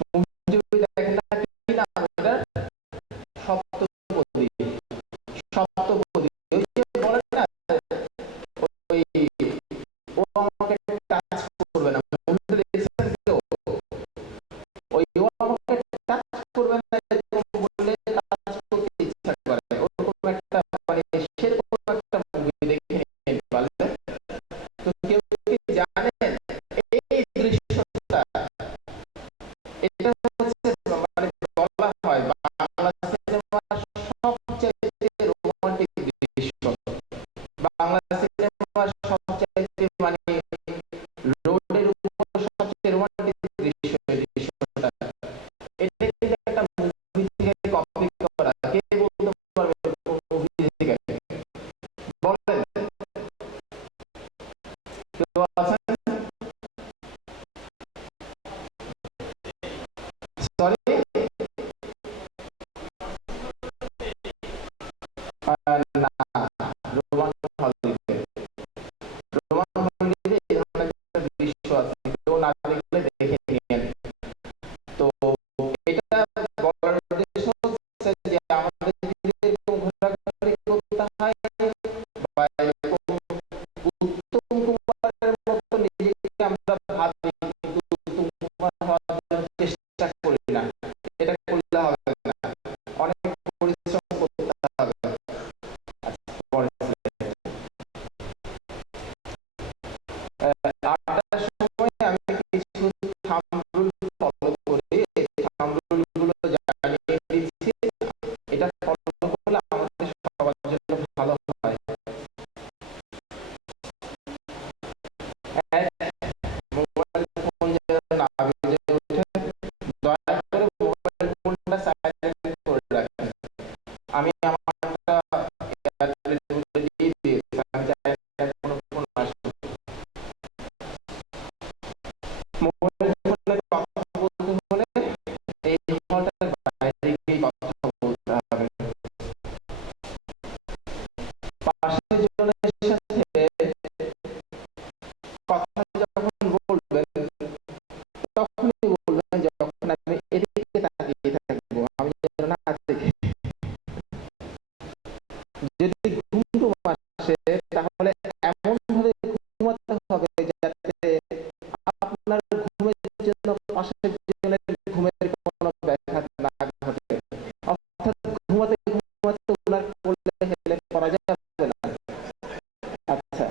Movie দেখেন না, কি নাম এটা? সপ্তপদী। সপ্তপদী ওই যে বলে না, ওই ও আমাকে টাচ করবে না, মুভিটা দেখছেন তো? ওই ও আমাকে টাচ করবে না এরকম বললে টাচ করতে ইচ্ছা করে, ওরকম একটা মানে সেরকম একটা মুভি দেখে নিতে পারলে। তো কেউ কি জানেন এই দৃশ্যটা? এটা হচ্ছে মানে বলা হয় বাংলা সিনেমার সবচাইতে রোমান্টিক দৃশ্য। বাংলা সিনেমার সবচাইতে মানে রোডের উপর সবচেয়ে রোমান্টিক দৃশ্য এই দৃশ্যটা। এটা কিন্তু একটা মুভি থেকে কপি করা। কে বলতে পারবে কোন মুভি থেকে? বলেন, কেউ আছেন? সরি, না, রোমান হলিডে। রোমান হলিডে এই ধরনের একটা দৃশ্য আছে, কেউ না দেখলে দেখে নিয়েন। তো এটা বলার উদ্দেশ্য হচ্ছে যে আমাদের যদি এরকম ঘোরাঘুরি করতে হয় বা এরকম উত্তম কুমারের মতো নিজেকে আমরা ভাবি, কিন্তু উত্তম কুমার হওয়ার জন্য চেষ্টা করি না, এটা করলে হবে না, অনেক পরিশ্রম করতে হবে। আচ্ছা, পরে আটটার সময় আমি কিছু থাম্ব রুল ফলো করি, এই থাম্ব রুল গুলো জানিয়ে দিচ্ছি। এটা ফলো করলে আমাদের সবার জন্য ভালো হয়। এক, মোবাইল ফোন যেন না বেজে ওঠে, দয়া করে মোবাইল ফোনটা সাইলেন্ট করে রাখেন। আমি আমারটা এয়ারপ্লেন মোডে দিয়ে দিয়েছি, আমি চাই না কোনো ফোন আসুক। মোবাইল ফোনে কথা বলতে হলে এই হলটার বাইরে গিয়ে কথা বলতে হবে। পাশের জনের সাথে কথা যখন বলবেন তখনই বলবেন যখন আমি এদিকে তাকিয়ে থাকবো, আমি যেন না দেখি। যদি ঘুম টুম আসে তাহলে এমন ভাবে ঘুমাতে হবে যাতে আপনার ঘুমের জন্য পাশের জনের ঘুমের কোনো ব্যাঘাত না ঘটে। অর্থাৎ ঘুমাতে ঘুমাতে ওনার করলে হেলে করা যাবে না। আচ্ছা,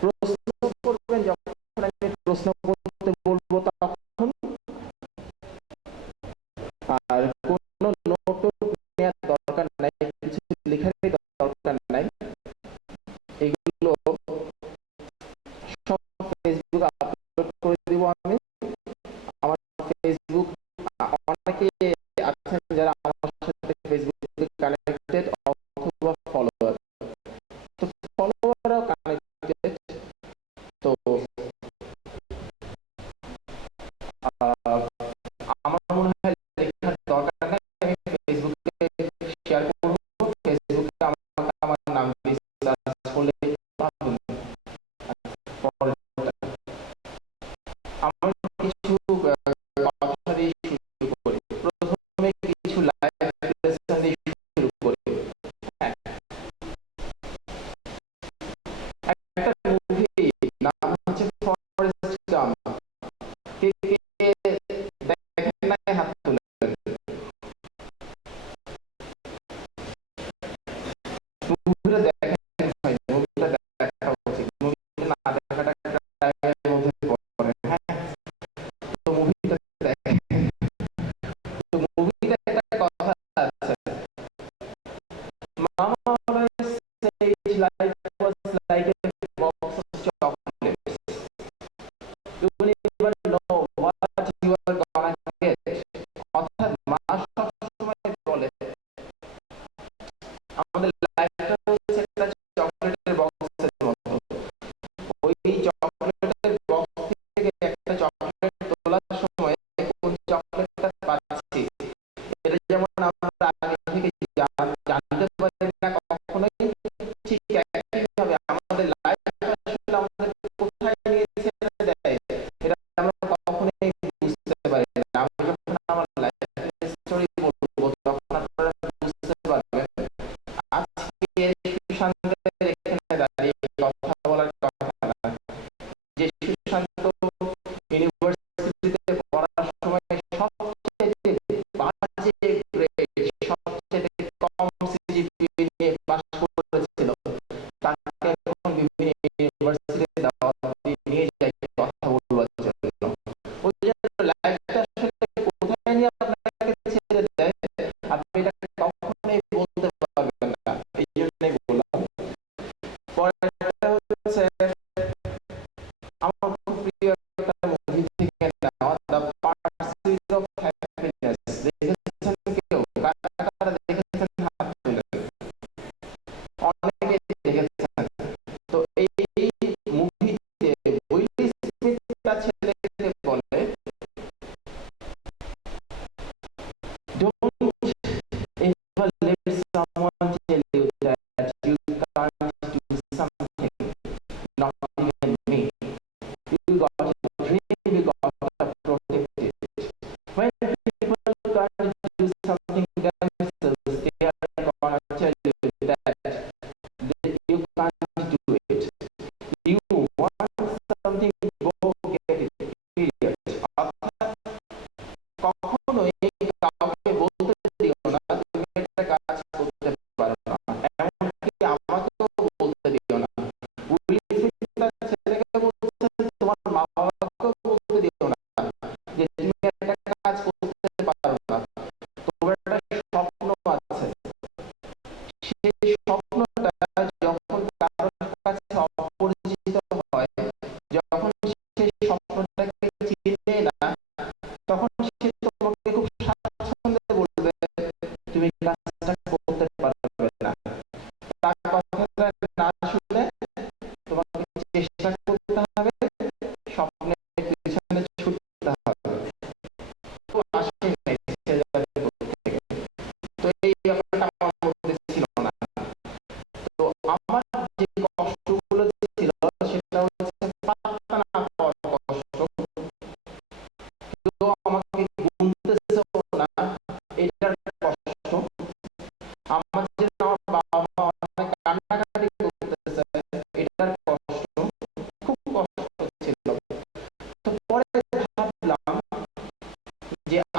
প্রশ্ন করবেন যখন আমি প্রশ্ন করতে বলবো তখন। আর কোনো নোট নেওয়ার দরকার নাই, কিছু লেখারই দরকার নাই। এগুলো সব ফেসবুক আপলোড করে দিব আমি। আমার ফেসবুক অনেকে আছেন যারা আমার সাথে ফেসবুকে কানেক্টেড অথবা ফলোয়ার, তো ফলোয়াররাও কানেক্টেড। তো আমার মনে হয় লেখার দরকার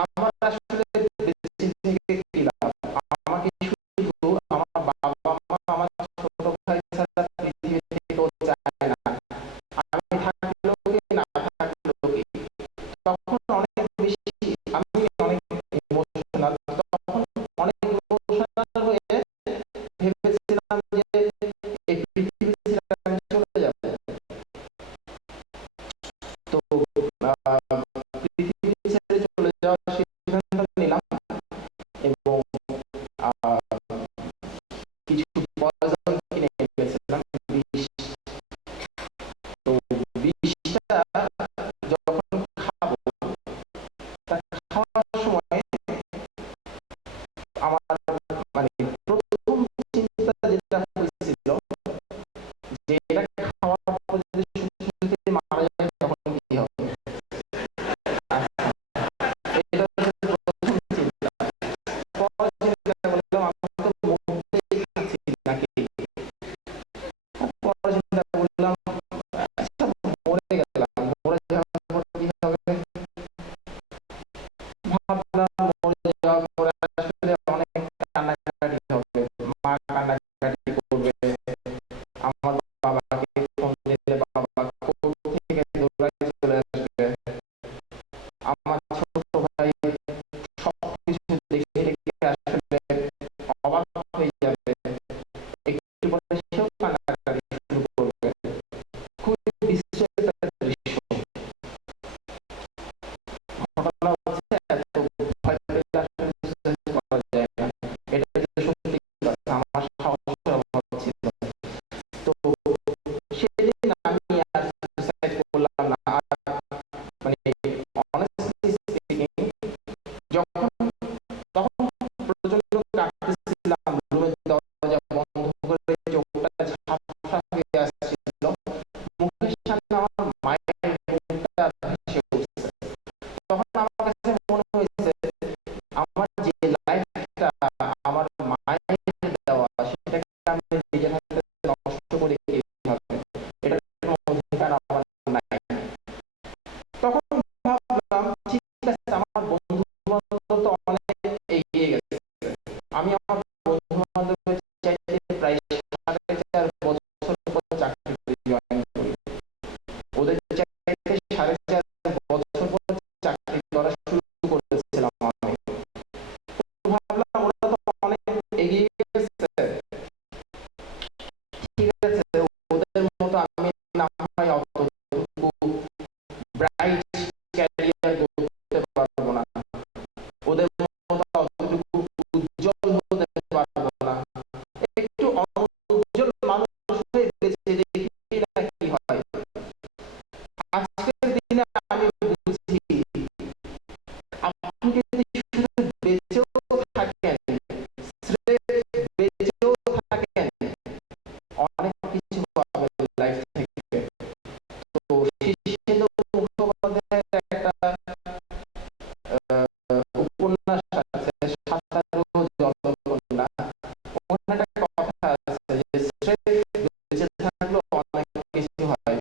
আমার আসলে বেঁচে থেকে কি লাভ? আমাকে শুধু আমার বাবা মা, আমার ছোট ভাই ছাড়া পৃথিবী থেকে কেউ চায় না। আমি থাকলেও কি না থাকলেও কি, তখন অনেক বেশি আমি অনেক ইমোশনাল, তখন অনেক ইমোশনাল হয়ে ভেবেছিলাম যে এই পৃথিবী ছেড়ে আমি চলে যাব। তো পৃথিবী ছেড়ে চলে যাওয়ার সিদ্ধান্ত নিলাম এবং কিছু পয়জন কিনে এনেছিলাম, বিষ। তো বিষটা যখন খাবো, তা খাওয়ার সময় আমার মানে প্রথম চিন্তা যেটা হয়েছিল যে এটা খাওয়ার পর যদি সত্যি সত্যি মারা যায় তখন কি হবে। এটা হচ্ছে প্রথম চিন্তা। পরে চিন্তা করলাম আমি তো মরতেই খাচ্ছি নাকি। পরে চিন্তা করলাম আচ্ছা মরে গেলাম, মরে যাওয়ার পর কি হবে। ভাবলাম মরে যাওয়ার পরে আসলে অনেক কান্নাকাটি হবে, মা কান্নাকাটি করবে, আমার বাবাকে ফোন দিলে বাবা কোর্ট থেকে দৌড়ায় চলে আসবে, আমার ছোট ভাই সবকিছু দেখে দেখে আসলে অবাক হয়ে যাবে, একটু পরে সেও কান্নাকাটি শুরু করবে। খুবই বিস্ময়কর একটা দৃশ্য। ঘটনা হচ্ছে এত ভয় পেলে আসলে suicide করা যায় না। এটা যে সত্যি কথা, আমার সাহসের অভাব ছিল। তো সেদিন আমি আর suicide করলাম না। আর মানে honestly speaking, যখন তখন প্রচন্ড কাঁদতেছিলাম, রুমের দরজা বন্ধ করে চোখটা ঝাপসা হয়ে আসছিল, মুখের সামনে আমার মায়ের মুখটা ভেসে উঠছে। তখন আমার কাছে মনে হয়েছে আমার যে লাইফটা আমার মায়ের দেওয়া সেটাকে আমি নিজের হাতে নষ্ট করে কিভাবে, এটার কোনো অধিকার আমার নাই। তখন ভাবলাম ঠিক আছে, আমার বন্ধু বান্ধব তো অনেক এগিয়ে গেছে, আমি আমার বন্ধু বান্ধবের চাইতে প্রায় 4.5 বছর পর চাকরি জয়েন করি, ওদের চাইতে 4.5 বছর পর চাকরি করা শুরু করেছিলাম আমি। ভাবলাম ওরা তো অনেক এগিয়ে গেছে, ঠিক আছে, ওদের মতো আমি না হয় অতটুকু ব্রাইট ক্যারিয়ার করতে পারবো না, ওদের মতো অতটুকু উজ্জ্বল হতে পারবো না, একটু অনুজ্জ্বল মানুষ হয়ে বেঁচে দেখি না কি হয়। আজকের দিনে আমি বুঝি আপনি যদি শুধু বেঁচেও থাকেন, স্রেফ বেঁচেও থাকেন, অনেক কিছু পাবেন লাইফ থেকে। তো শীর্ষেন্দু মুখোপাধ্যায়ের একটা উপন্যাস আছে, সাতারো জলকন্যা। ওখানে একটা কথা আছে যে স্রেফ বেঁচে থাকলেও অনেক কিছু হয়।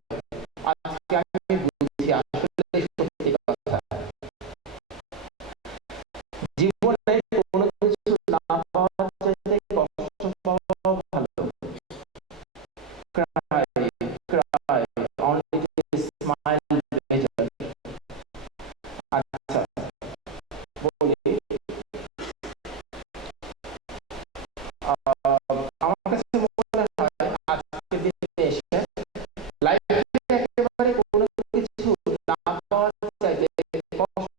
আজকে আমি বুঝি আসলে সত্যি কথা, জীবনে কোনো কিছু না পাওয়ার চাইতে কষ্ট পাওয়া ভালো। Cry, cry, only to smile later. আচ্ছা বলি, আমার কাছে মনে হয় আজকের দিনে এসে লাইফে একেবারে কোনো কিছু না পাওয়ার চাইতে কষ্ট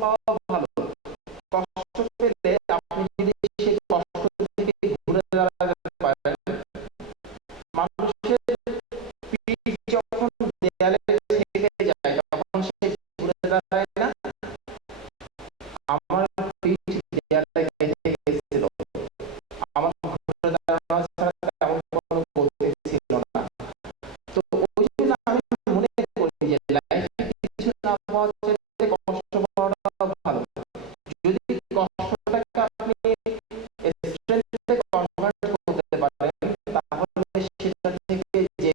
পাওয়া ভালো। কষ্ট পেলে আপনি যদি সেই কষ্ট থেকে ঘুরে দাঁড়াতে পারেন, মানুষের পিঠ যখন দেয়ালে ঠেকে যায় তখন সে ঘুরে দাঁড়ায় না, আমার পিঠ দেয়ালে ঠেকেছিল, আমার ঘুরে দাঁড়ানো ছাড়া তেমন কোনো গতি ছিল না। তো ওই জন্য আমি মনে করি যে লাইফে কিছু না পাওয়ার চাইতে কষ্ট পাওয়াটা ভালো। যদি কষ্টটাকে আপনি স্ট্রেংথে কনভার্ট করতে পারেন, তাহলে সেটা থেকে যে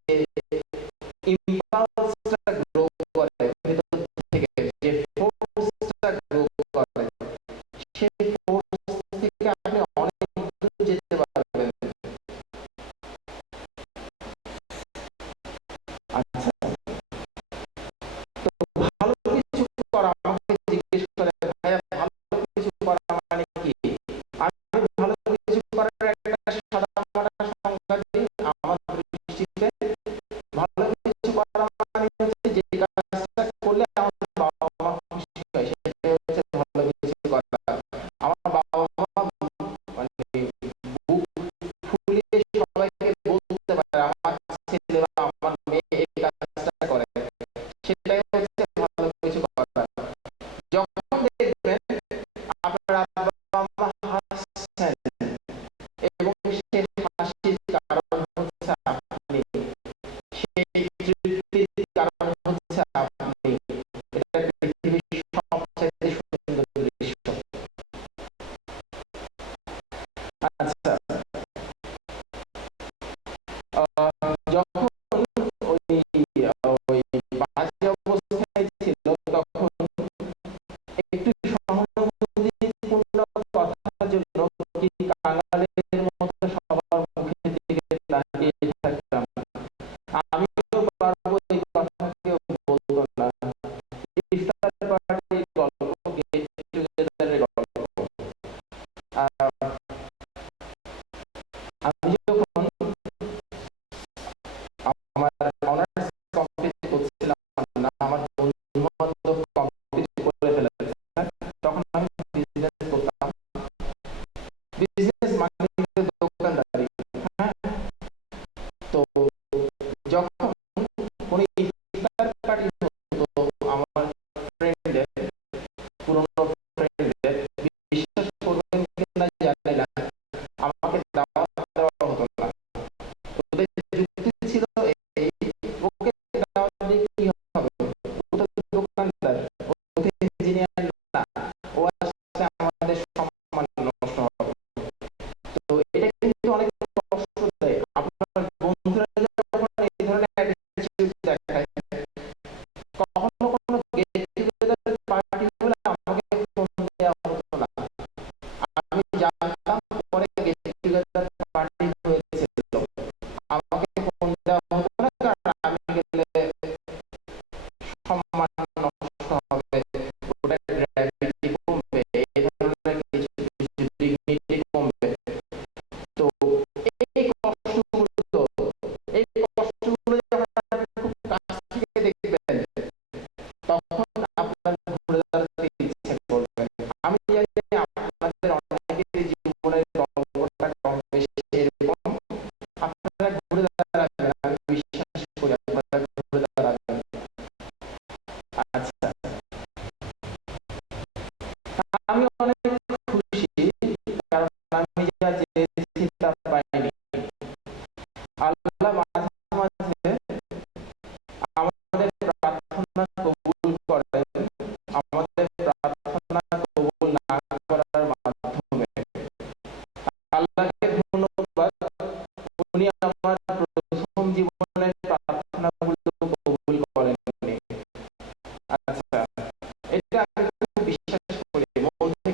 ইম্পালসটা গ্রো করে ভেতর থেকে, যে ফোর্সটা গ্রো আমি অনেক খুশি, কারণ আমি যা চেয়েছি তা পাইনি। আল্লাহ মাঝে মাঝে আমাদের প্রার্থনা কবুল করেন, আমাদের প্রার্থনা কবুল না করার মাধ্যমে। আল্লাহকে ধন্যবাদ, উনি আমার প্রথম জীবনের প্রার্থনাগুলো কবুল করেননি। আচ্ছা, এটা আমি খুব বিশ্বাস করি, মন থেকে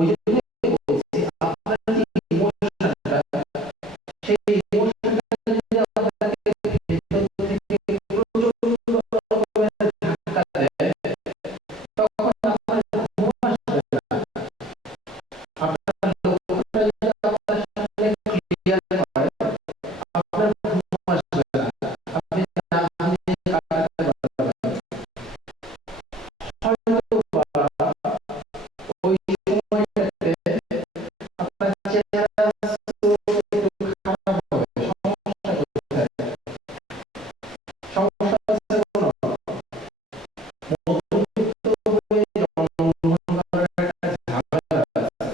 ওই জন্যই বলছি আপনার যে ইমোশনটা, সেই ইমোশনটা যদি আপনাকে ভেতর থেকে প্রচন্ড রকমের ধাক্কা দেয়, তখন আপনার ঘুম আসবে না। আপনার লক্ষ্যটা যদি আপনার সামনে ক্লিয়ার হয়, আপনার ঘুম আসবে না। আপনি না ঘুমিয়ে কাটাতে পারবেন। হয়তোবা ওই সময়টাতে আপনার চেহারা একটু খারাপ হবে। সমস্যা কোথায়? সমস্যা হচ্ছে কোনো মধ্যবিত্ত হয়ে জন্মগ্রহণ করার একটা ঝামেলা আছে।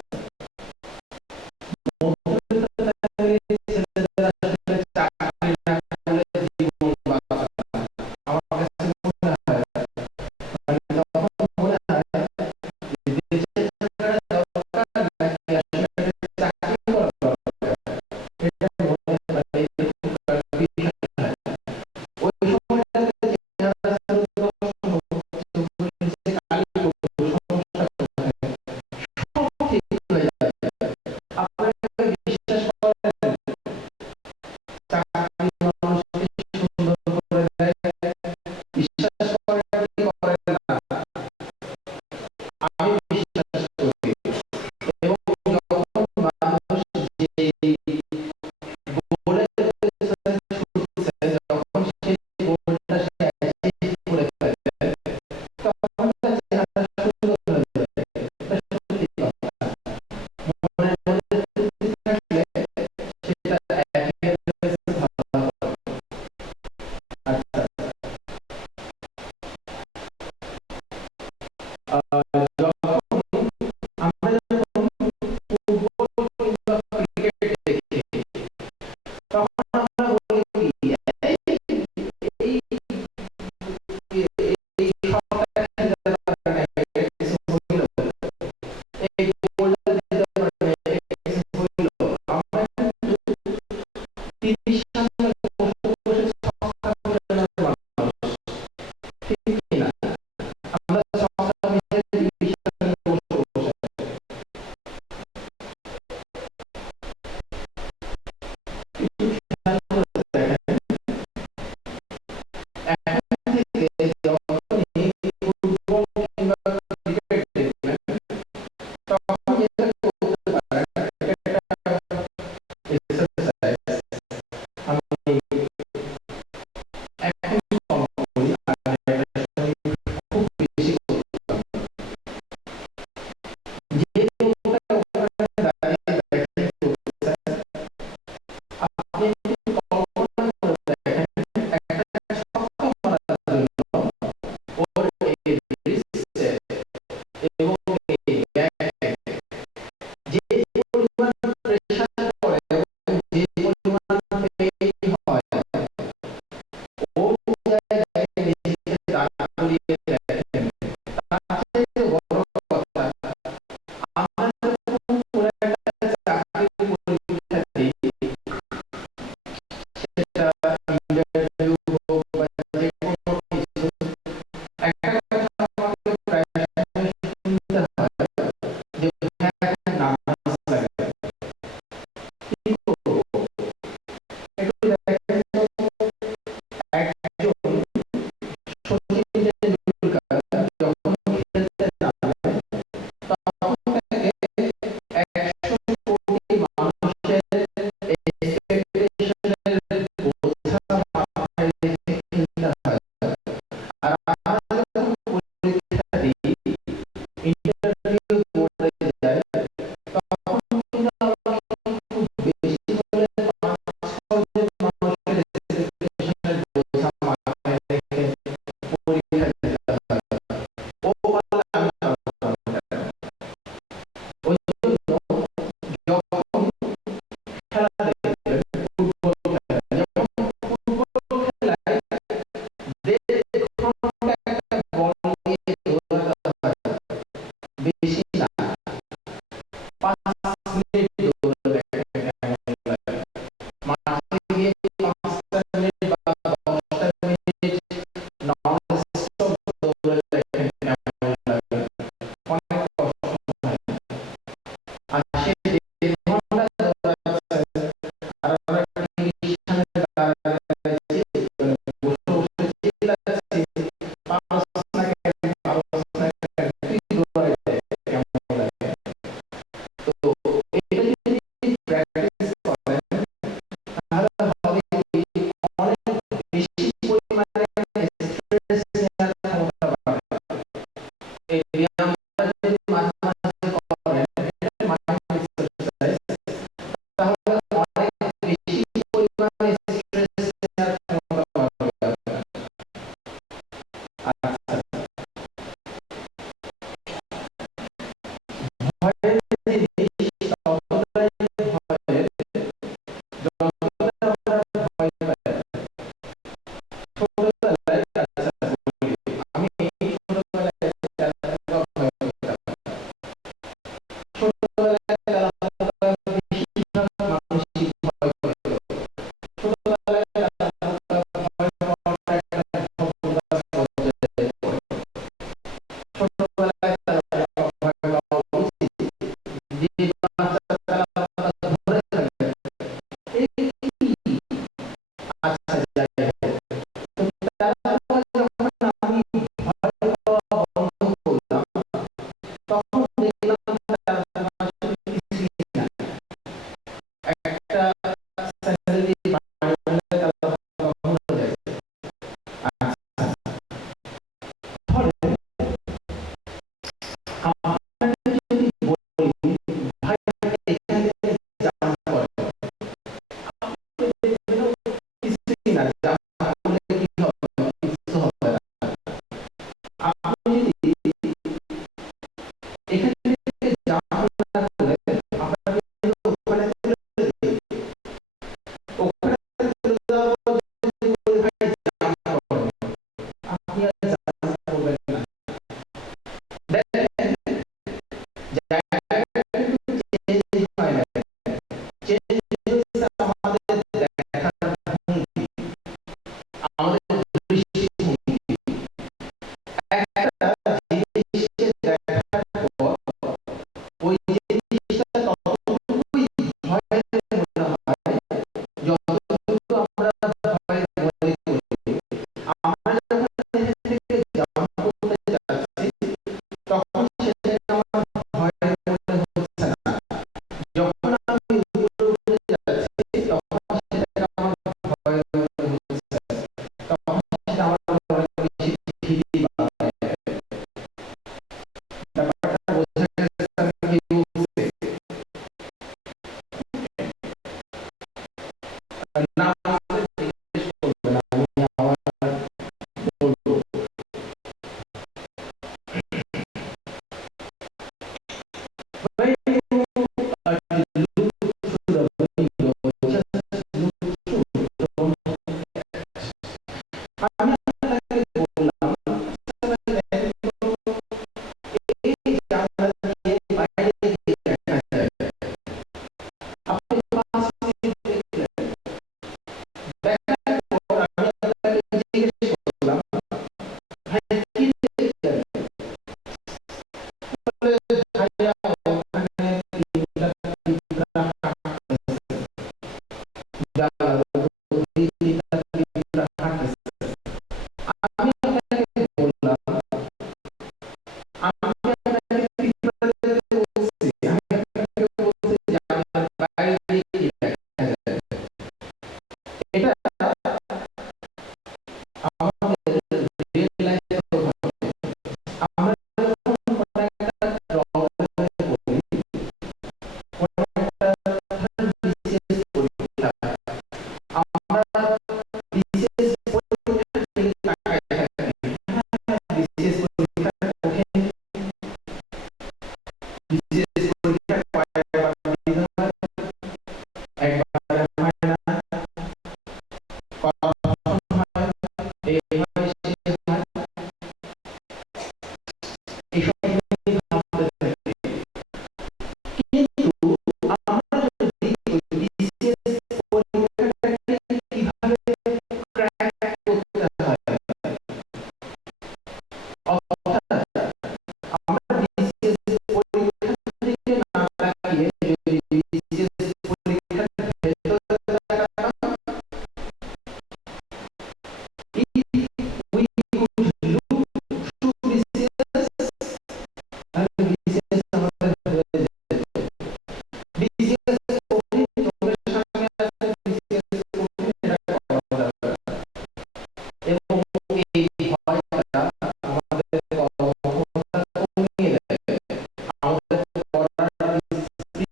সে 1.5 ঘন্টা দৌড়াচ্ছে, আর আমরা টিভির সামনে দাঁড়িয়ে মানে বসে বসে চিল্লাচ্ছি, পারছ না কেন, পারছ না কেন, তুই দৌড়াইতে কেমন লাগে। তো এটা যদি প্র্যাকটিস করেন তাহলে হবে কি, অনেক বেশি পরিমাণে স্ট্রেস নেওয়ার ক্ষমতা বাড়বে। এই ব্যায়ামটা যদি মাঝে মাঝে করেন, এটা মাইন্ড এক্সারসাইজ, তাহলে অনেক বেশি পরিমাণে স্ট্রেস নেওয়ার ক্ষমতা বাড়বে আপনার। আচ্ছা, ভয়ের জিনিস ততটাই ভয়ের যতটা আমরা ভয় পাই। ছোটবেলায় আচ্ছা বলি, আমি ছোটবেলায় খেলাধুলা ভয় পেতাম। ছোটবেলায় খেলাধুলা বেশিরভাগ মানুষই ভয় পেত। ছোটবেলায় খেলাধুলা ভয় পাওয়াটা একটা সভ্যতার পর্যায়ে পড়ে। ছোটবেলায় খেলাধুলা ভয় পাওয়া উচিত। যে বাচ্চা খেলাধুলা ধরে থাকে, এই আচ্ছা যাই হোক। তো খেলাধুলা যখন আমি ভয় পাওয়া বন্ধ করলাম, তখন দেখলাম খেলাধুলা আসলে কিছুই না। একটা স্যালারি বাড়ি খেলাধুলা হয়ে যায়। আচ্ছা, ধরেন আপনাকে যদি বলি, ভাই এখান থেকে জাম্প করেন, আপনি দেখবেন কিছুই না, জাম্প করলে কি হবে? কিছু হবে না। আপনি যদি এখান থেকে জাম্প না করে আপনাকে কিন্তু ওখানে ফেলে দিবে। ওখানে ফেলে দেওয়ার পর যদি বলি ভাই জাম্প করেন, আপনি আর জাম্প করবেন না। দেখেন জায়গাটা কিন্তু চেঞ্জ হয় না, চেঞ্জ হচ্ছে আমাদের দেখার ভঙ্গি, আমাদের দৃষ্টিভঙ্গি। একটা জিনিসকে দেখার পর ওই জিনিসটা ততটুকুই ভয়ের মনে হয় যতটুকু আমরা ভয় মনে করি। আমরা যখন এখান থেকে জাম্প করতে যাচ্ছি, তখন সেটা আমার ভয়ের মনে হচ্ছে না,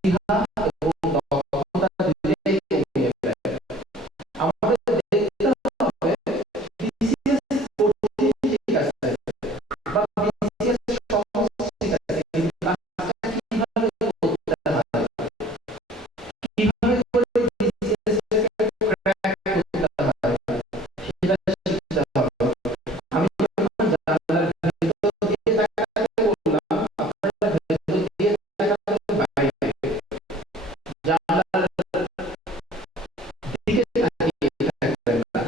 দ্বিধা এবং দক্ষতা দুটোই কমিয়ে দেয়। আমাদের দেখতে হবে বিসিএস কঠিন ঠিক আছে বা বিসিএস সহজ ঠিক আছে, কিন্তু কাজটা কিভাবে করতে হয়, কিভাবে করে বিসিএস টাকে ক্র্যাক করতে হয় সেটা শিখতে হবে। আমি যখন জানালার ভেতর দিয়ে তাকাতে বললাম, আপনারা ভেতর দিয়ে তাকাতে বাইরে, জানালার দিকে তাকিয়ে থাকবেন না।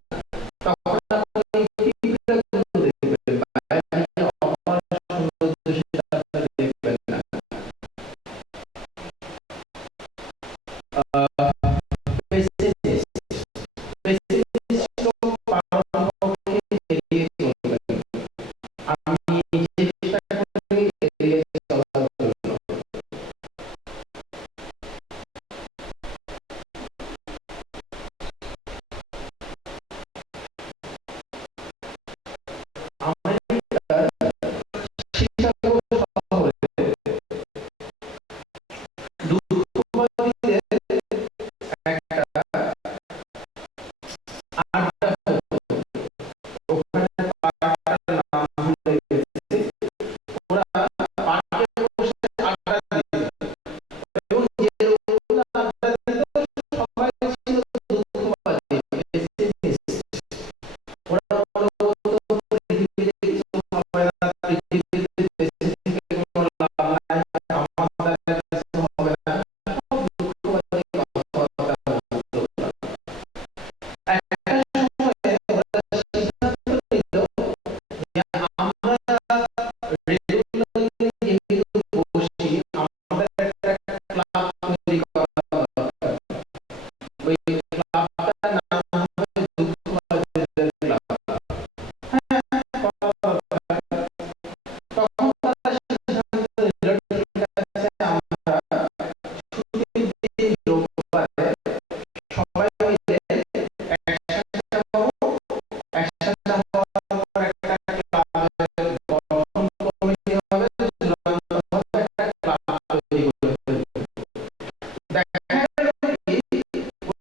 তখন আপনি পিঁপড়াগুলো দেখবেন, বাইরে অপার সৌন্দর্য সেটা আপনি দেখবেন না। পেসিমিস্ট পেসিমিস্টও পারতপক্ষে এড়িয়ে চলবেন। আমি চেষ্টা করি এড়িয়ে চলার জন্য। আমেরিকার শিকাগো শহরে দুঃখবাদীদের একটা আড্ডা হতো। ওখানে পার্কটার নাম ভুলে গেছি। ওরা পার্কে বসে আড্ডা দিত এবং যে লোকগুলো আড্ডা দিত সবাই ছিল দুঃখবাদী, পেসিমিস্ট। ওরা মনে করতো পৃথিবীতে কিছু হবে না, পৃথিবীতে বেঁচে থেকে কোনো লাভ নাই, আমার দ্বারা কিছু হবে না, সব দুঃখবাদী কথাবার্তা বলতো ওরা। একটা সময়ে ওরা সিদ্ধান্ত নিল যে আমরা রেগুলারলি যেহেতু বসি, আমাদের একটা ক্লাব তৈরি করা দরকার। ওই ক্লাবটার নাম হবে দুঃখবাদীদের ক্লাব। হ্যাঁ, করা দরকার। তখন তারা সিদ্ধান্ত নিল, ঠিক আছে, আমরা ছুটির দিন রোববারে সবাই মিলে একসাথে হবো, একসাথে হওয়ার পর একটা ক্লাবের গঠন কমিটি হবে, চূড়ান্তভাবে একটা ক্লাব তৈরি করে ফেলবো। দেখা গেল কি,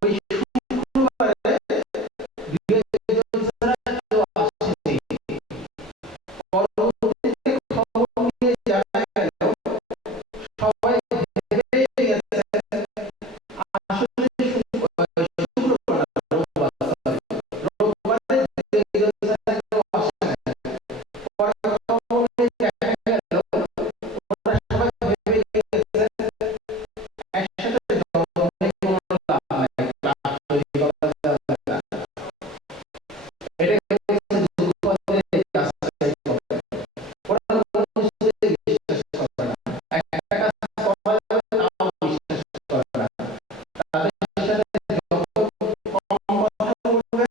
ওই শুক্রবারে দুই-একজন ছাড়া কেউ আসেনি। পরবর্তীতে খবর নিয়ে জানা গেল সবাই ভেবে গেছে আসলে শুক্রবার না, রোববার, রোববারে দুই-একজন ছাড়া কেউ আসে না। পরে খবর নিয়ে দেখা গেল ওরা সবাই ভেবে গেছে একসাথে জমে কোনো লাভ নাই, ক্লাব তৈরি করা যাবে না। এটাকে হচ্ছে দুঃখবাদীদের কাজটাই করে। ওরা কোনো কিছুতেই বিশ্বাস করে না। একটা কাজ করা যাবে তাও বিশ্বাস করে না। তাদের সাথে যত কম কথা বলবেন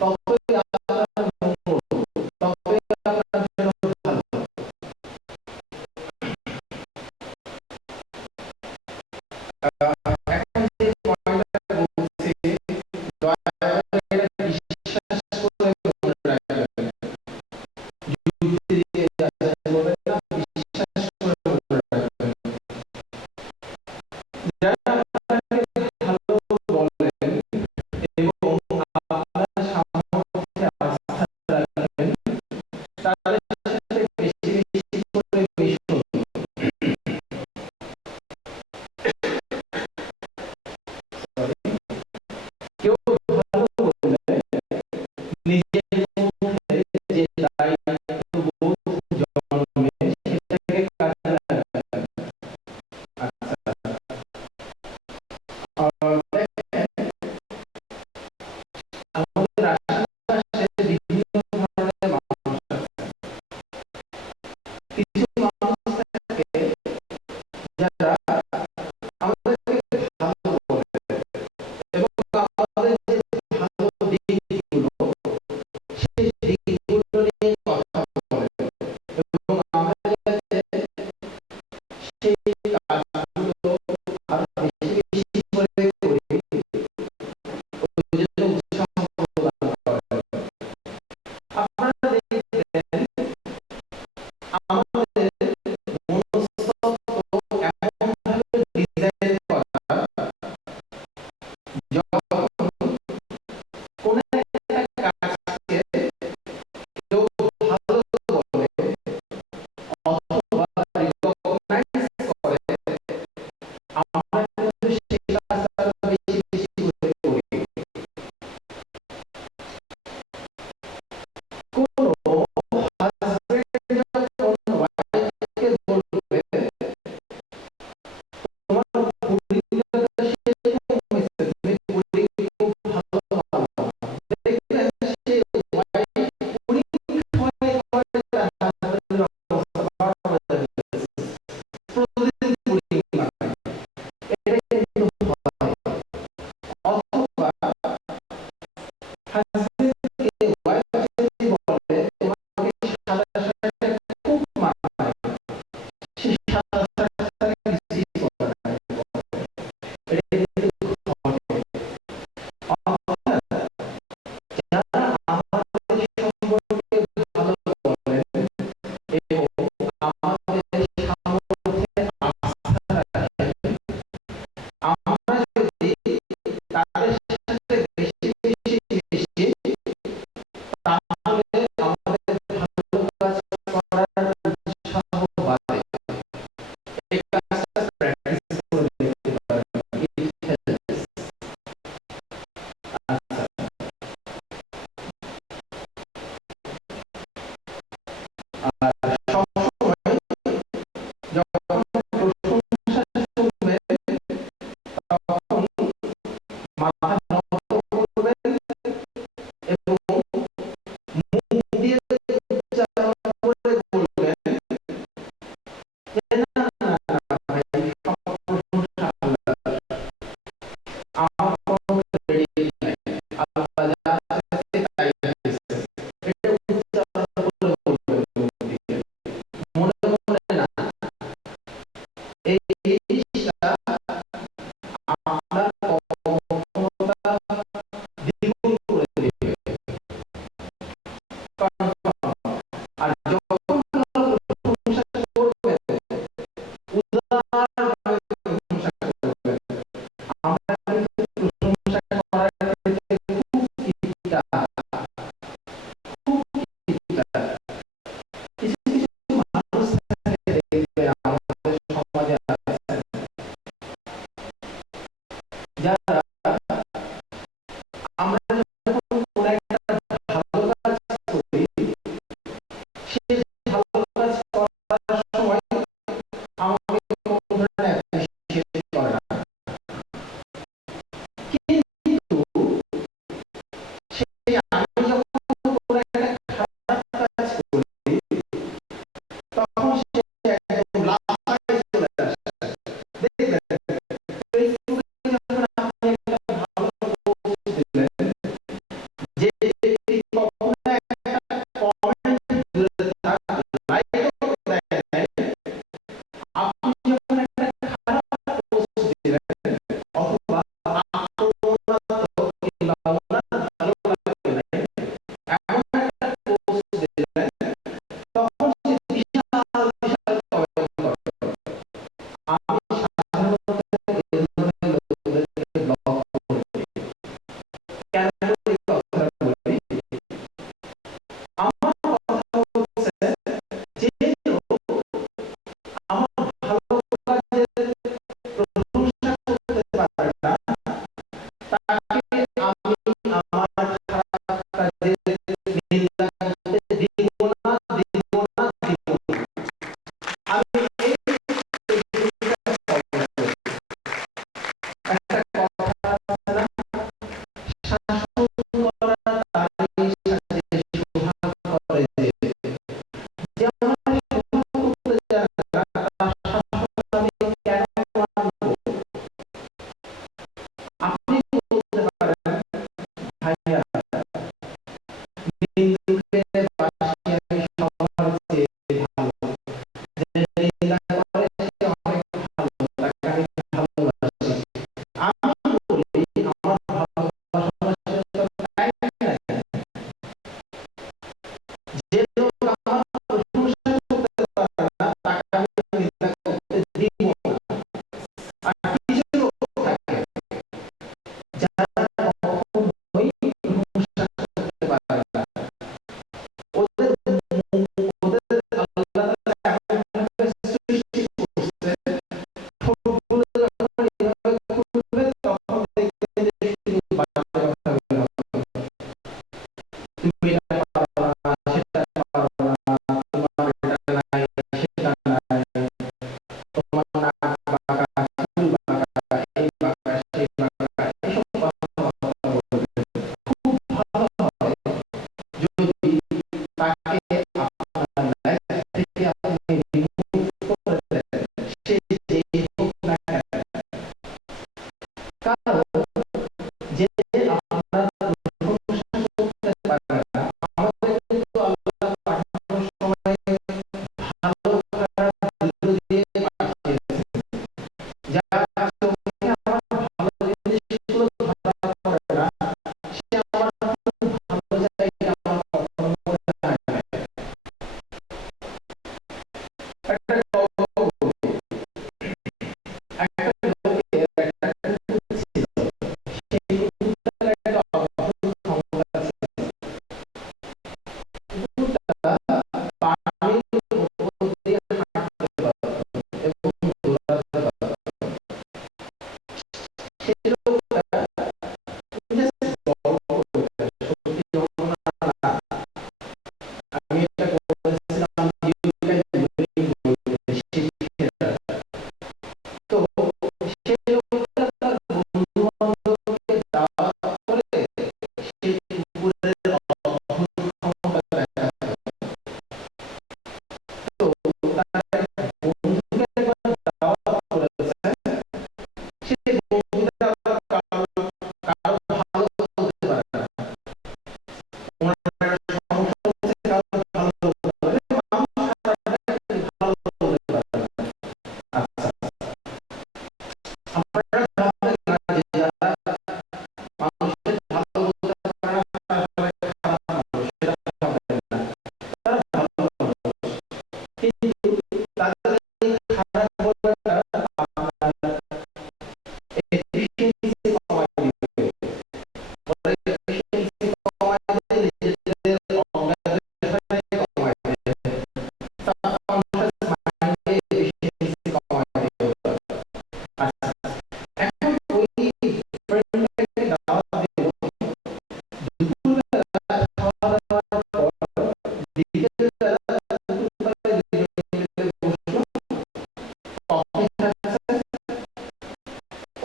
ততই আপনার মঙ্গল, ততই আপনার জন্য ভালো। এখন যে পয়েন্টটা বলছি, দয়া করে এটা বিশ্বাস করে মনে রাখবেন। যুক্তি দিয়ে যাচাই করবেন না, বিশ্বাস করে মনে রাখবেন। যারা আপনাকে ভালো বলেন এবং আপনার সামর্থ্যে আস্থা রাখেন, তাদের সাথে বেশি বেশি করে মিশুন। কেউ ভালো বললে নিজের মধ্যে যে দায়িত্ববোধ জন্মে সেটাকে কাজে লাগাবেন। আচ্ছা, আমরা যদি তাদের সাথে বেশি বেশি মিশি, তাহলে আমাদের ভালো কাজ করার উৎসাহ বাড়ে। এই কাজটা প্র্যাকটিস করে দেখতে পারেন। আচ্ছা, আর সবসময় যখন প্রশংসা শুনবেন, তখন মাথা নত করবেন এবং মুখ দিয়ে উচ্চারণ করে বলবেন যে, না না না ভাই, সব প্রশংসা আল্লাহর। আমার কোনো ক্রেডিট নাই। আল্লাহ যা চাইছে তাই দিয়েছে। এটা উচ্চারণ করে বলবেন মুখ দিয়ে। মনে মনে না। এই জিনিসটা আপনার কর্মক্ষমতা দ্বিগুণ করে দিবে। আর যখন প্রশংসা করবেন, উদারভাবে প্রশংসা করবেন। আমরা কিন্তু প্রশংসা করার ক্ষেত্রে খুব কিপটা, খুব কিপটা। কিছু কিছু মানুষ থাকে দেখবেন আমাদের সমাজে আছেন, যারা আমরা যখন কোনো একটা ভালো কাজ করি, সেই ভালো কাজ করার সময় আমাকে কোনো ধরনের অ্যাপ্রিসিয়েট করে না। কিন্তু সেই আমি যখন কোনো একটা খারাপ কাজ করি, তখন সে একদম লাফায় চলে আসে। দেখবেন ফেসবুকে যখন আপনি একটা ভালো পোস্ট দিলেন, যে ব্যক্তি কখনো একটা কমেন্ট দূরে থাক, লাইকও দেয় নাই, আপনি যখন একটা খারাপ পোস্ট দিলেন অথবা আক্রমণাত্মক কিংবা ওনার ভালো লাগে নাই এমন একটা পোস্ট দিলেন, তখন সে বিশাল বিশাল কমেন্ট করে। আমি সাধারণত এই ধরনের লোকদেরকে ব্লক করে দিই। কেন এই কথাটা বলি? আমার কথা হচ্ছে, যে লোক আমার ভালো কাজের প্রশংসা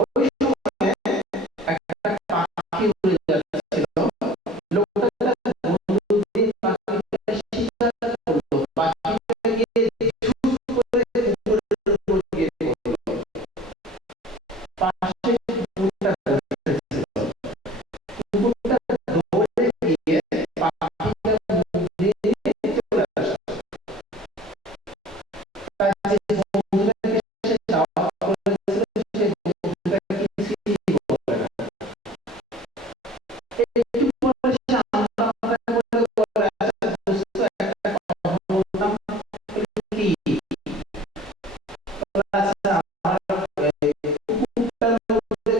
ওই সময় একটা পাখি উড়ে যাচ্ছিল, লোকটা তার বন্দুক দিয়ে পাখিটা শিকার করলো, পাখিটা গিয়ে ঝুপ করে কুকুরের উপর গিয়ে পড়লো। পাশে কুকুরটা বসেছিল, কুকুরটা দৌড়ে গিয়ে পাখিটার মুখ দিয়ে চলে আসলো। তার যে বন্ধুটাকে সে যাওয়া করেছিল, সে বন্ধুটা কিছুই বলে না। একটু পরে সে আমতা আমতা করে বলে, আচ্ছা দোস্ত, একটা কথা বলতাম। বলি, কি? বলে, আচ্ছা আমার কুকুরটার মধ্যে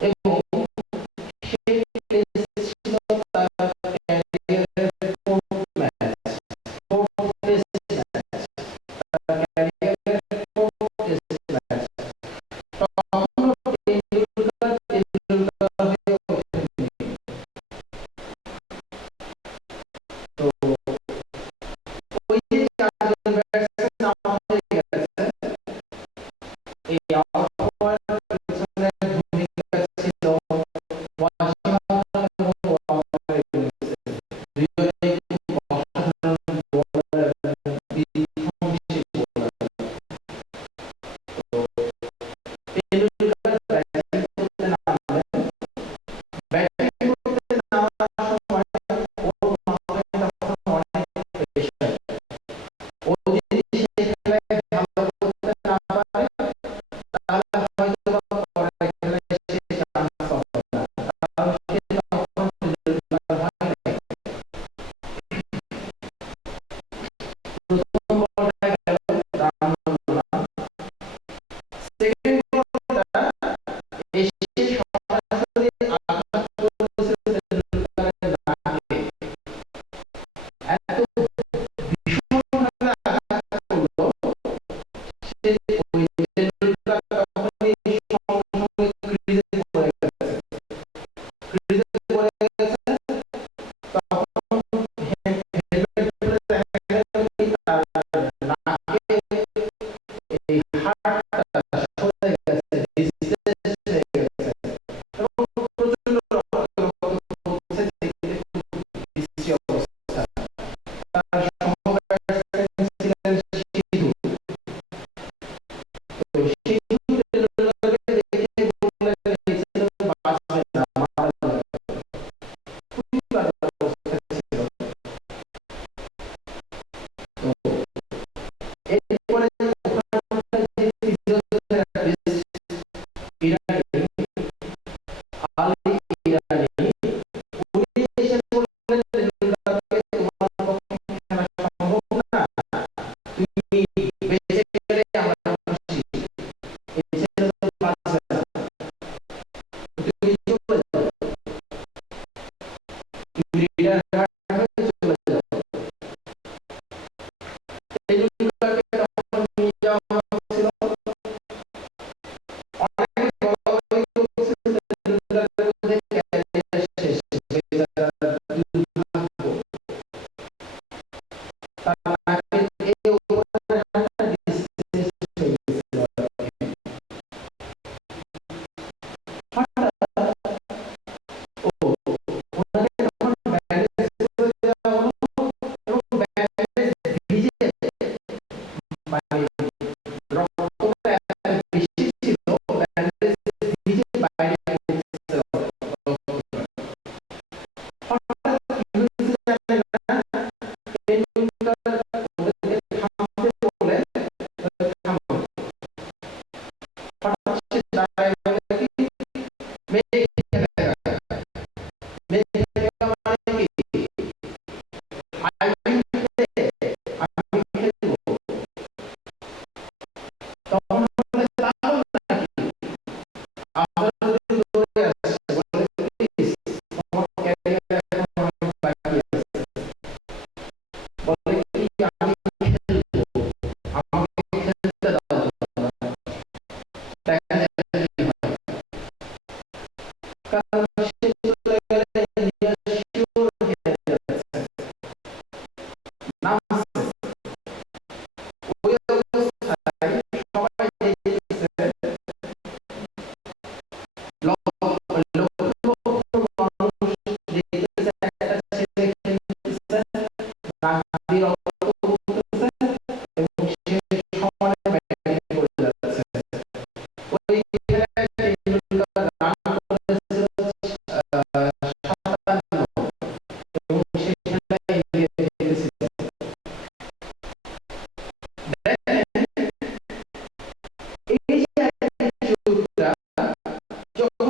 এবং সেই টেস্ট ছিল তার ক্যারিয়ারের fourth match, fourth test match, তার ক্যারিয়ারের ফোর্থ টেস্ট ম্যাচ। তখনও টেন্ডুলকার হয়ে ওঠেননি। তো ওই যে চারজন ব্যাটসম্যান আউট হয়ে গেছে, এই আউট হওয়ার পেছনে ভূমিকা ছিল ওয়াশিংটন এবং ওয়ার্নারের ইনিংসের। দুজনেই খুব অসাধারণ বোলার এবং বিধ্বংসী বোলার। তো টেন্ডুলকার ব্যাটিং করতে নামলেন, ব্যাটিং করতে নামার সময় ওর মাথায় তখন অনেক প্রেশার। ও যদি সে খেলায় ভালো করতে না পারে তাহলে হয়তো বা পরের খেলায় সে চান্স পাবে না, কারণ সে তখন টেন্ডুলকার হয় নাই। প্রথম বলটা গেল রান হলো না, সেকেন্ড বলটা এসে সরাসরি আঘাত করেছে টেন্ডুলকারের নাকে। এত ভীষণভাবে আঘাত করলো, সে ওই টেন্ডুলকার তখনই সঙ্গে সঙ্গে ক্রিজে পড়ে গেছে। ক্রিজে পড়ে গেছে, তখন হেলমেট খুলে দেখা গেল কি তার নাকে এই হাড়টা সরে গেছে, ডিসপ্লেসড হয়ে গেছে এবং প্রচন্ড রক্ত পড়ছে, দেখতে খুব বিশ্রী অবস্থা। তার সহ ব্যাটসম্যান ছিলেন সিধু। তো সিধু টেন্ডুলকারকে দেখে বললেন এই ছেলে তো বাঁচবে না, মারা যাবে। খুবই বাজে অবস্থা ছিল। তো এরপরে ওখানকার যে ফিজিওথেরাপিস্ট ইরানি, আলী ইরানি, উনি এসে বললেন টেন্ডুলকারকে তোমার পক্ষে খেলা সম্ভব না, তুমি বেঁচে গেলে আমরা খুশি, এই ছেলে তো বাঁচবে না, তুমি চলে যাও, তুমি রিটায়ার হয়ে চলে যাও। টেন্ডুলকারকে তখন নিয়ে যাওয়া হচ্ছিল, অনেকে বলাবলি করছে টেন্ডুলকারের বোধহয় ক্যারিয়ার শেষ, বেচারার দুর্ভাগ্য। তার নাকের এই উপরের হাড়টা ডিসপ্লেসড হয়ে গেছিল আর কি। হঠাৎ ওনাকে তখন ব্যান্ডেজ করে দেওয়া হলো এবং ব্যান্ডেজ ভিজে, মানে রক্তটা এত বেশি ছিল, ব্যান্ডেজ ভিজে বাইরে পড়তেছে রক্তটা। হঠাৎ কি হয়েছে জানেন না, টেন্ডুলকার ওদেরকে থামতে বলে থামো। হঠাৎ সে দাঁড়ায় বলে কি মেরে খেলে গেল, মেরে খেলে গেল মানে কি আইপিএল খেলে আমি খেলবো। তখন বলে তাহলে নাকি আবার যদি দৌড়ে আসছে বলে প্লিজ তোমার ক্যারিয়ার এখন অনেক বাকি আছে, বলে কি আমি খেলবো, আমাকে খেলতে দাও তোমরা, দেখা যাবে কি হয়। কারণ সে চলে গেলে ইন্ডিয়া শিওর হয়ে যাচ্ছে, নামছে। ওই অবস্থায় সবাই দেখতেছে, লক্ষ লক্ষ মানুষ দেখতেছে একটা ছেলে খেলতেছে, নাক দিয়ে রক্ত পড়তেছে এবং সে সমানে ব্যাটিং করে যাচ্ছে। ওই খেলায় টেন্ডুলকার রান করেছিল 57 এবং সে খেলায় ইন্ডিয়া জিতেছিল। দেখেন এই যে অ্যাটিটিউডটা, যখন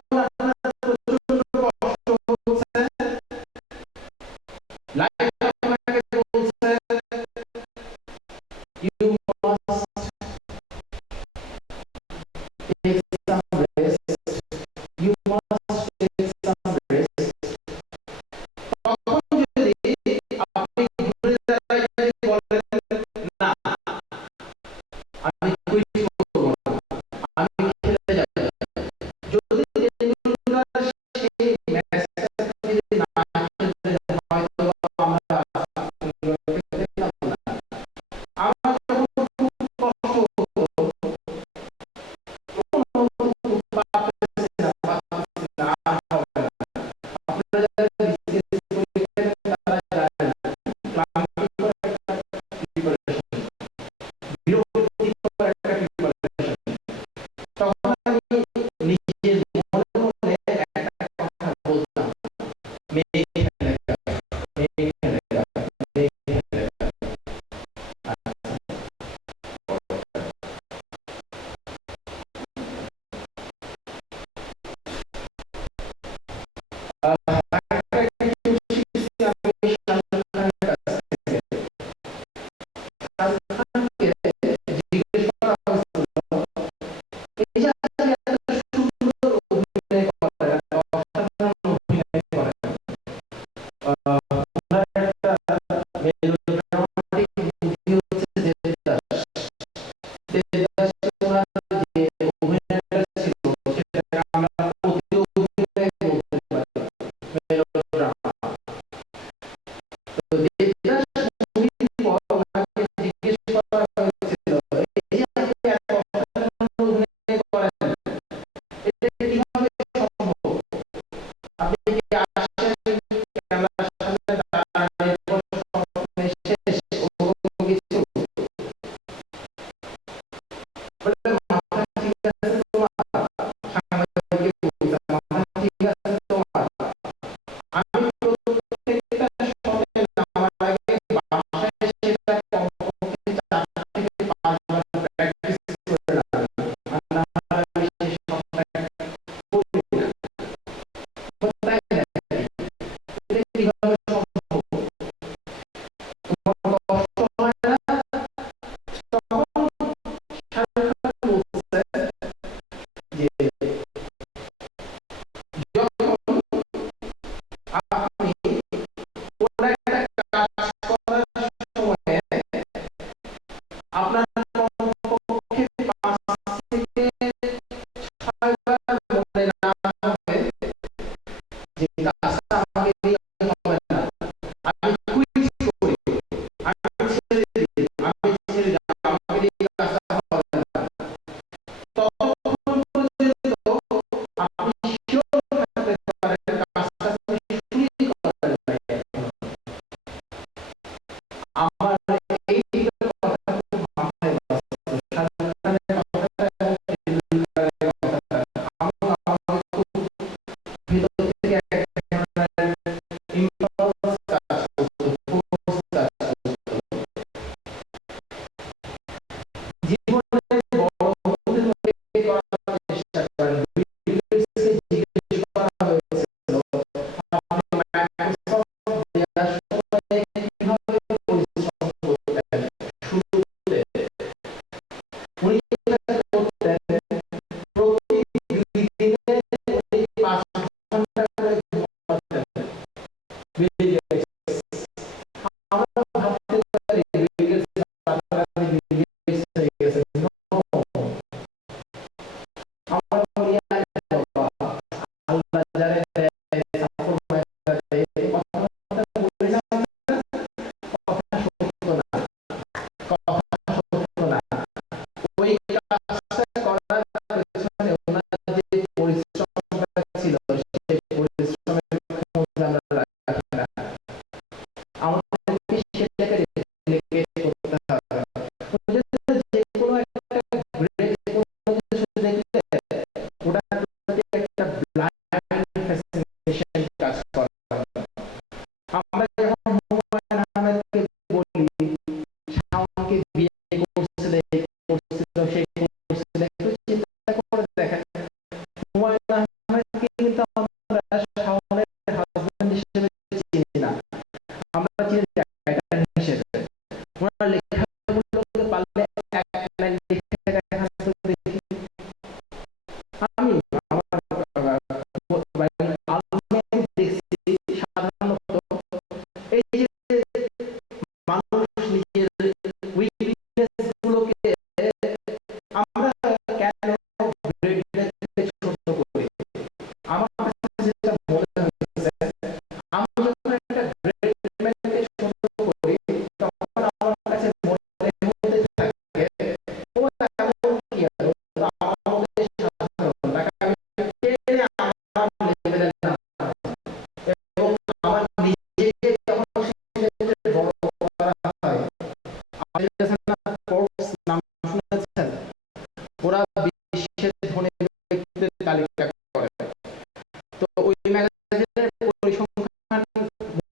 তো ওই ম্যাগাজিনের পরিসংখ্যান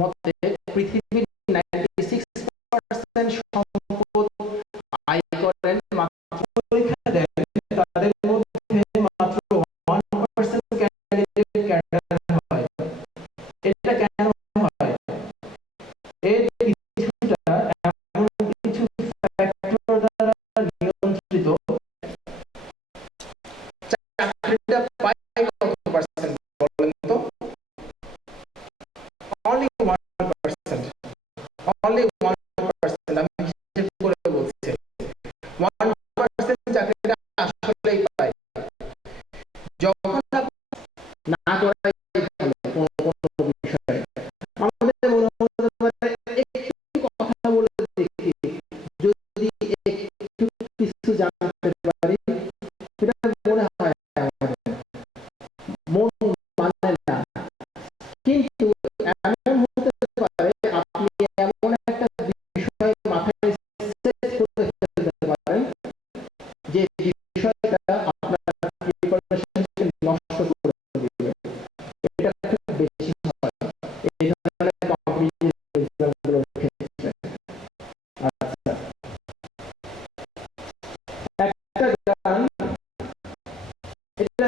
মতে পৃথিবীর 96% সম্পদ আয় করেন মাত্র পরীক্ষা দেন, তাদের মধ্যে মাত্র 1% ক্যান্ডিডেট ক্যাডার হয়। এটা কেন হয়? এর কিছুটা এমন কিছু ফ্যাক্টর দ্বারা নিয়ন্ত্রিত। চাকরিটা পায় কত পার্সেন্ট বলেন তো? অনলি 1%। অনলি 1%। আমি হিসেব করে বলছি 1% চাকরিটা আসলেই পায়। যখন না করাই ভালো কোনো বিষয়ে আমাদের মনে হতে পারে একটু কথা বলে দেখি, যদি একটু কিছু জানতে পারি, সেটা মনে হয় আমাদের মন মানে না। কিন্তু এমন হতে পারে আপনি এমন একটা বিষয় মাথায় সেট করে ফেলতে পারেন যে বিষয়টা আপনার প্রিপারেশনকে নষ্ট করে দিবে। এটা খুব বেশি হয় এই ধরনের কম্পিটিটিভ এক্সামগুলোর ক্ষেত্রে। আচ্ছা, একটা গান, এটা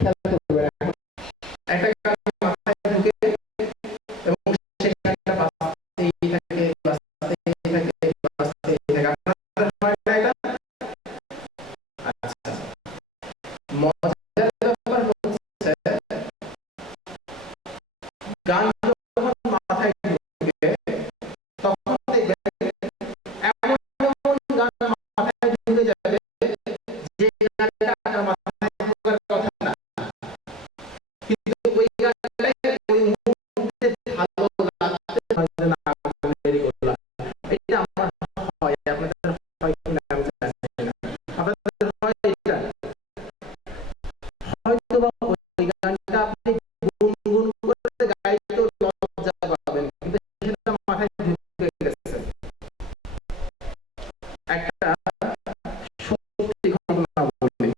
খেয়াল করবেন, একটা গান মাথায় ঢুকে এবং সেই গানটা বাজতেই থাকে, বাজতেই থাকে, বাজতেই থাকে। আপনাদের হয় না এটা? আচ্ছা, মজার ব্যাপার হচ্ছে গান যখন মাথায় ঢুকে তখন দেখবেন এমন এমন গান মাথায় ঢুকে যাবে যে গানটা আপনার মাথায় ঢোকার কথা না, কিন্তু ওই গানটাই ওই মুহূর্তে ভালো লাগতে হয় যে না দেরি করলাম। এটা আমার হয়, আপনাদের হয় কিনা আমি জানি না। আপনাদের হয় এটা? হয়তো বা ওই গানটা আপনি গুনগুন করে গাইতেও লজ্জা পাবেন, কিন্তু সেটা মাথায় ঢুকে গেছে। একটা সত্যি ঘটনা বলি।